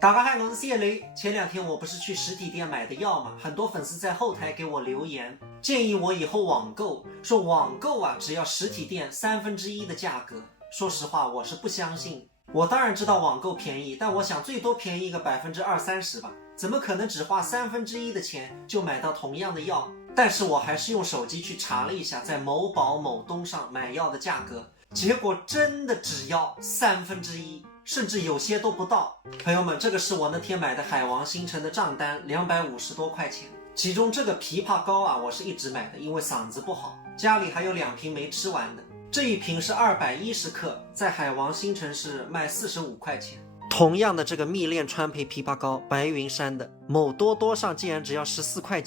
大家好，我是谢雷。前2天我不是去实体店买的药吗？很多粉丝在后台给我留言，建议我以后网购，说网购啊只要实体店1/3的价格。说实话，我是不相信。我当然知道网购便宜，但我想最多便宜个20%-30%吧，怎么可能只花1/3的钱就买到同样的药？但是我还是用手机去查了一下，在某宝、某东上买药的价格，结果真的只要1/3。甚至有些都不到。朋友们，这个是我那天买的海王星辰的账单，250多块钱。其中这个枇杷膏啊，我是一直买的，因为嗓子不好，家里还有2瓶没吃完的。这一瓶是210克，在海王星辰是卖45块钱。同样的这个蜜恋川培枇杷膏，白云山的，某多多上竟然只要14.9块，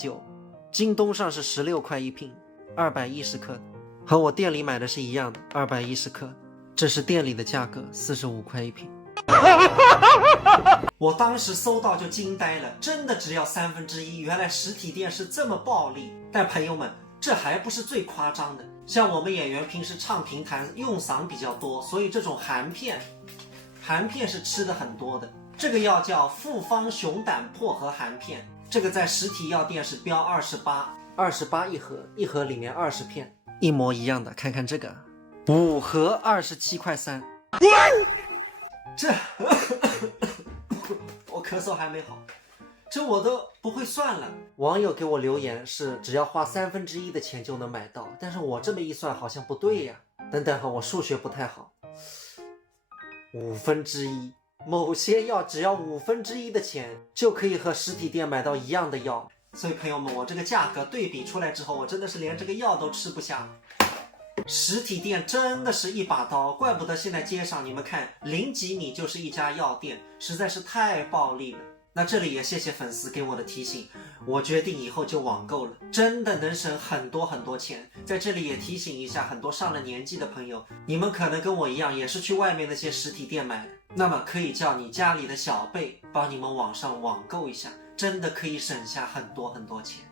京东上是16块一瓶，210克的，和我店里买的是一样的，210克。这是店里的价格，45块一瓶。我当时搜到就惊呆了，真的只要1/3，原来实体店是这么暴利。但朋友们，这还不是最夸张的。像我们演员平时唱评弹用嗓比较多，所以这种含片是吃的很多的。这个药叫复方熊胆薄荷含片，这个在实体药店是标28一盒，一盒里面20片，一模一样的。看看这个，5盒27.3块。这我咳嗽还没好，这我都不会算了。网友给我留言是只要花1/3的钱就能买到，但是我这么一算好像不对呀。等等哈，我数学不太好。1/5，某些药只要1/5的钱就可以和实体店买到一样的药。所以朋友们，我这个价格对比出来之后，我真的是连这个药都吃不下。实体店真的是一把刀，怪不得现在街上你们看0几米就是一家药店，实在是太暴利了。那这里也谢谢粉丝给我的提醒，我决定以后就网购了，真的能省很多很多钱。在这里也提醒一下很多上了年纪的朋友，你们可能跟我一样也是去外面那些实体店买的，那么可以叫你家里的小辈帮你们网上网购一下，真的可以省下很多很多钱。